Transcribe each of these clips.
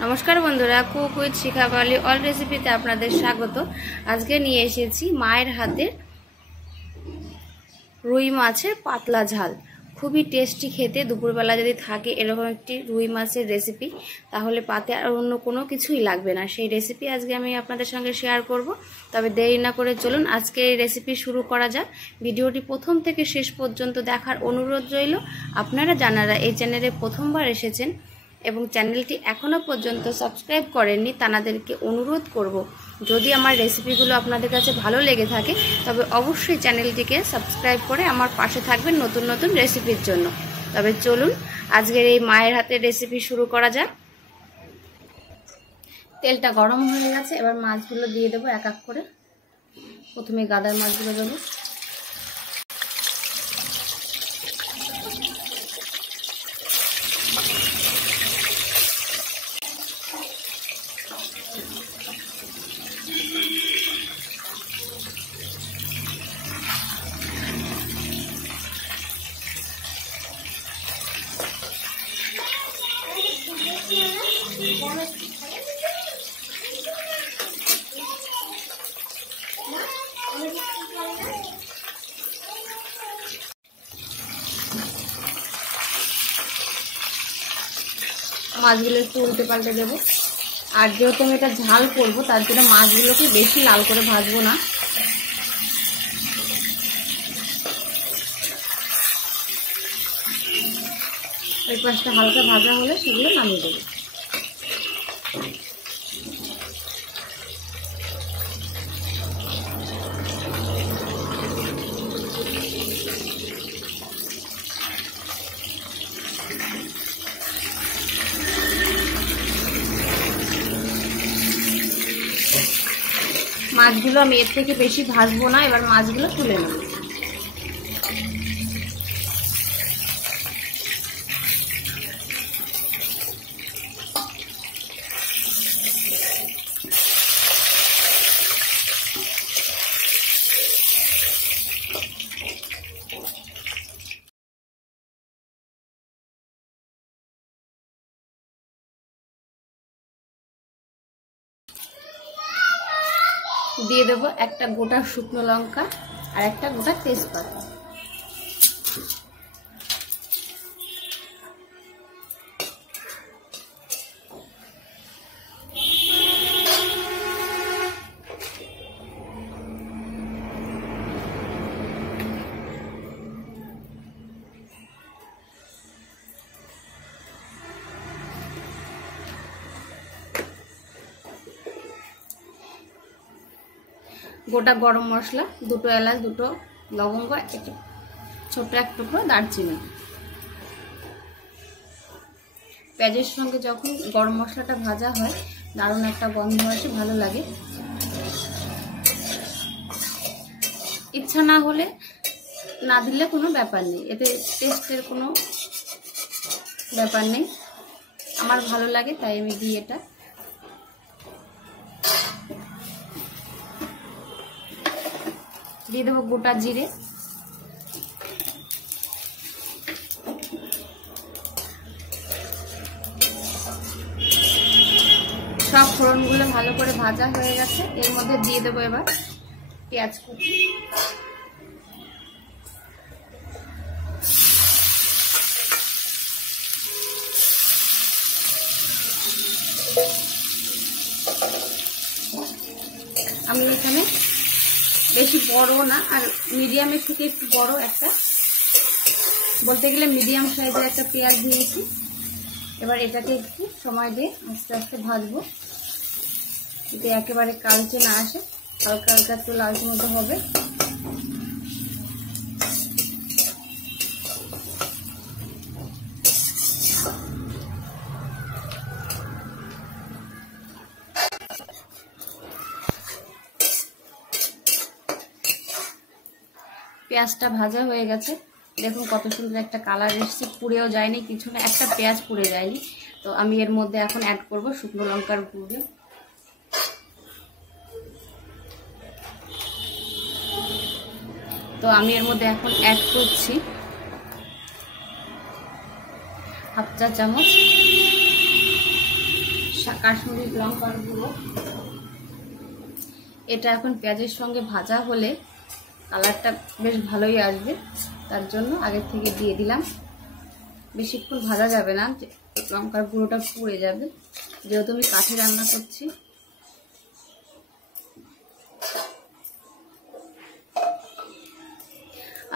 नमस्कार बंधुरा cook with शिखा बावली ऑल रेसिपिते आपनादेर स्वागत। आज के निये एसेछि मायेर हातेर रुई माछेर पातला झाल। खूबই टेस्टी खेते। दुपुरবেলা যদি থাকে এরকম একটি রুই মাছের রেসিপি তাহলে পাতে আর অন্য কোনো কিছুই লাগবে না। সেই রেসিপি আজকে আমি আপনাদের সঙ্গে শেয়ার করব। তবে দেরি না করে চলুন আজকে এই রেসিপি শুরু করা যাক। ভিডিওটি প্রথম থেকে শেষ পর্যন্ত দেখার অনুরোধ রইল। আপনারা যারা এই চ্যানেলে প্রথমবার এসেছেন এবং চ্যানেলটি এখনো পর্যন্ত সাবস্ক্রাইব করেননি তাদেরকে অনুরোধ করব, যদি আমার রেসিপিগুলো আপনাদের কাছে ভালো লেগে থাকে তবে অবশ্যই চ্যানেলটিকে সাবস্ক্রাইব করে আমার পাশে থাকবেন নতুন নতুন রেসিপির জন্য। তবে চলুন আজকের এই মায়ের হাতের রেসিপি শুরু করা যাক। তেলটা গরম হয়ে গেছে, এবার মাছগুলো দিয়ে দেবো এক এক করে। প্রথমে গাদার মাছগুলো দেবো। মাছগুলো একটু উল্টে পাল্টে দেবো। আর যেহেতু আমি এটা ঝাল করবো তার জন্য মাছগুলোকে বেশি লাল করে ভাজবো না। এই পাশটা হালকা ভাজা হলে সেগুলো নামিয়ে দেবো। মাছগুলো আমি এর থেকে বেশি ভাজবো না। এবার মাছগুলো তুলে নেব। দিয়ে দেবো একটা গোটা শুকনো লঙ্কা আর একটা গোটা তেজপাতা। গোটা গরম মশলা, দুটো এলাচ, দুটো লবঙ্গ, ছোট্ট এক টুকরো দারচিনি। পেঁয়াজের সঙ্গে যখন গরম মশলাটা ভাজা হয় দারুণ একটা গন্ধ আসে, ভালো লাগে। ইচ্ছা না হলে না দিলে কোনো ব্যাপার নেই, এতে টেস্টের কোনো ব্যাপার নেই। আমার ভালো লাগে তাই আমি দিই এটা। দিয়ে দেবো গোটা জিরে, সব ফোড়নগুলো ভালো করে ভাজা হয়ে গেছে। এর মধ্যে দিয়ে দেবো এবার পেঁয়াজ কুচি। আমি এখানে বেশি বড় না, আর মিডিয়ামের থেকে একটু বড় একটা, বলতে গেলে মিডিয়াম সাইজের একটা পেঁয়াজ দিয়েছি। এবার এটাকে একটু সময় দিয়ে আস্তে আস্তে ভাজবো, এতে একেবারে কালচে না আসে, হালকা হালকা একটু লালচে মতো হবে। পেঁয়াজটা ভাজা হয়ে গেছে, দেখুন কত সুন্দর একটা কালার এসেছে, পুড়েও যায়নি কিছু না, একটা পেঁয়াজ পুড়ে যায়নি। তো আমি এর মধ্যে এখন অ্যাড করব শুকনো লঙ্কার গুঁড়ো। তো আমি এর মধ্যে এখন অ্যাড করছি হাফ চা চামচ কাশ্মীরি লঙ্কার গুঁড়ো। এটা এখন পেঁয়াজের সঙ্গে ভাজা হলে কালারটা বেশ ভালোই আসবে, তার জন্য আগে থেকে দিয়ে দিলাম। বেশিক্ষণ ভাজা যাবে না, লঙ্কার গুঁড়োটা পুড়ে যাবে, যেহেতু আমি কাঠে রান্না করছি।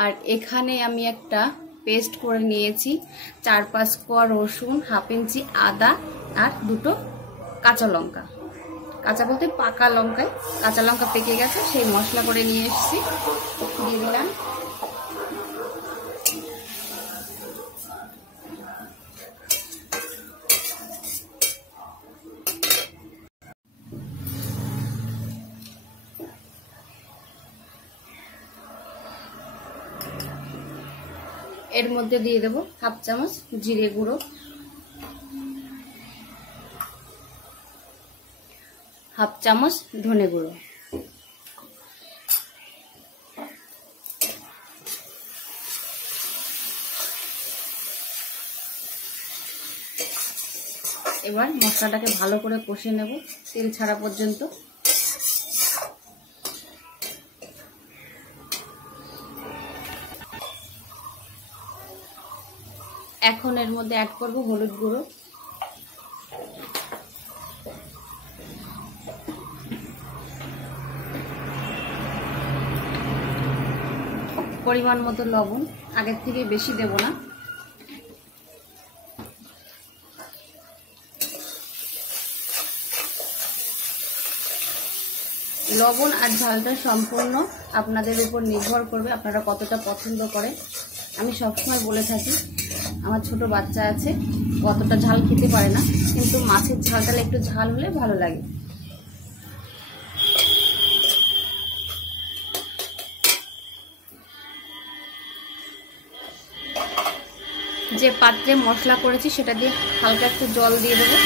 আর এখানে আমি একটা পেস্ট করে নিয়েছি, 4-5 কোয়া রসুন, 1/2 ইঞ্চি আদা আর 2টো কাঁচা লঙ্কা। কাঁচা বলতে পাকা লঙ্কায়, কাঁচা লঙ্কা পেকে গেছে, সেই মশলা করে নিয়ে এসেছি, দিয়ে দিলাম। এর মধ্যে দিয়ে দেবো 1/2 চামচ জিরে গুঁড়ো, 1/2 চামচ ধনে গুঁড়ো, এবার মশলাটাকে ভালো করে কষে নেব তেল ছাড়া পর্যন্ত। এখন এর মধ্যে অ্যাড করব হলুদ গুঁড়ো, পরিমাণ মতো লবণ, আগের থেকে বেশি দেব না। লবণ আর ঝালটা সম্পূর্ণ আপনাদের উপর নির্ভর করবে, আপনারা কতটা পছন্দ করেন। আমি সবসময় বলে থাকি, আমার ছোট বাচ্চা আছে, অতটা ঝাল খেতে পারে না, কিন্তু মাছের ঝালটা একটু ঝাল হলে ভালো লাগে। যে পাত্রে মশলা করেছি সেটা দিয়ে হালকা একটু জল দিয়ে দেবো।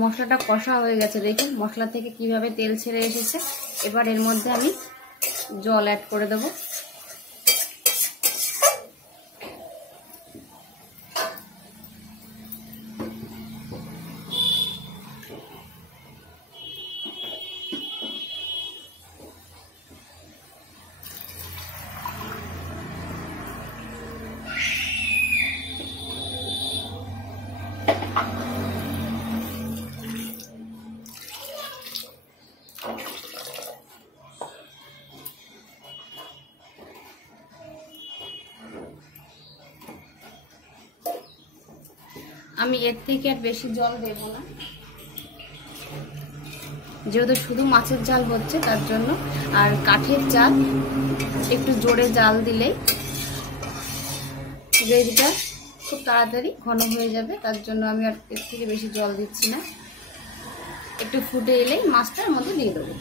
মশলাটা কষা হয়ে গেছে, দেখুন মশলা থেকে কিভাবে তেল ছেড়ে এসেছে। এবার এর মধ্যে আমি জল অ্যাড করে দেব। আমি এর থেকে আর বেশি জল দেব না, যেহেতু শুধু মাছের ঝাল হচ্ছে তার জন্য। আর কাঠের জাল, একটু জোরে জাল দিলেই গ্রেভিটা খুব তাড়াতাড়ি ঘন হয়ে যাবে, তার জন্য আমি আর এর থেকে বেশি জল দিচ্ছি না। একটু ফুটে এলেই মাছটার মধ্যে দিয়ে দেবো।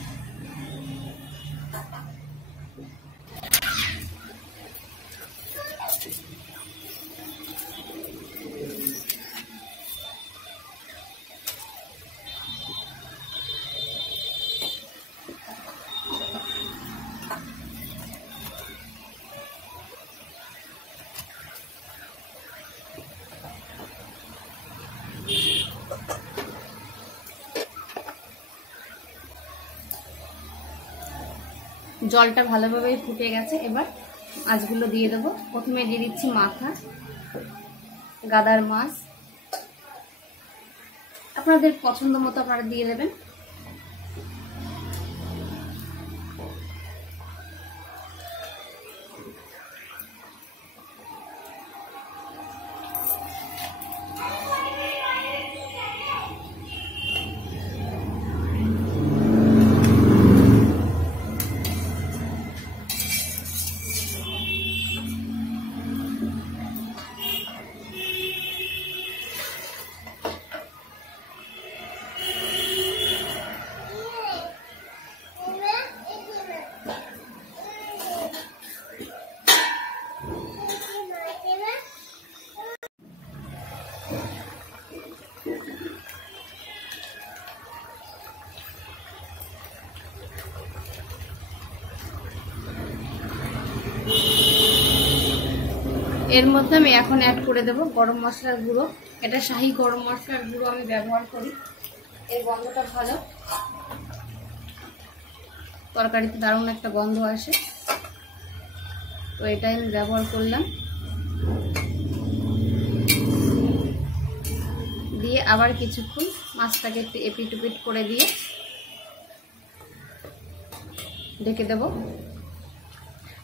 জলটা ভালোভাবে ফুটে গেছে, এবার মাছগুলো দিয়ে দেবো। প্রথমে দিয়ে দিচ্ছি মাথা, গাদার মাছ, আপনাদের পছন্দ মতো আপনারা দিয়ে দেবেন। এর মধ্যে আমি এখন অ্যাড করে দেব গরম মশলার গুঁড়ো। এটা শাহি গরম মশলার গুঁড়ো আমি ব্যবহার করি, এর গন্ধটা ভালো, তরকারিতে দারুণ একটা গন্ধ আসে, তো এটাই আমি ব্যবহার করলাম। দিয়ে আবার কিছুক্ষণ মাছটাকে একটু এপিট উপিট করে দিয়ে ঢেকে দেব।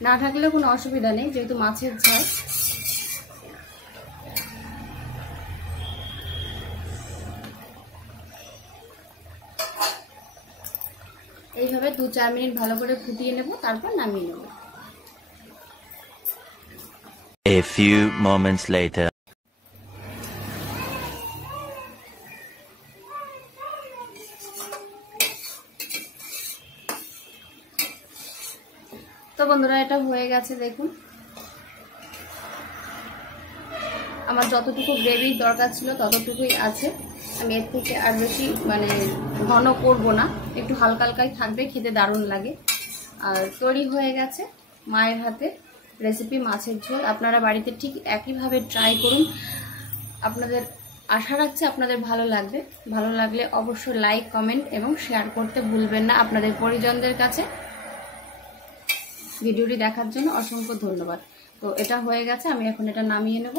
না ঢাকলেও কোনো অসুবিধা নেই, যেহেতু মাছের ঝাল। এইভাবে 2-4 মিনিট ভালো করে ফুটিয়ে নেব, তারপর নামিয়ে নেব। A few moments later. তো বন্ধুরা, এটা হয়ে গেছে, দেখুন। আমার যতটুকু গ্রেভির দরকার ছিল ততটুকুই আছে। আমি এর থেকে আর বেশি ঘন করব না, একটু হালকা হালকাই থাকবে, খেতে দারুণ লাগে। আর তৈরি হয়ে গেছে মায়ের হাতে রেসিপি মাছের ঝোল। আপনারা বাড়িতে ঠিক একইভাবে ট্রাই করুন। আপনাদের আশা রাখছি আপনাদের ভালো লাগবে। ভালো লাগলে অবশ্যই লাইক, কমেন্ট এবং শেয়ার করতে ভুলবেন না আপনাদের পরিজনদের কাছে। ভিডিওটি দেখার জন্য অসংখ্য ধন্যবাদ। তো এটা হয়ে গেছে, আমি এখন এটা নামিয়ে নেব।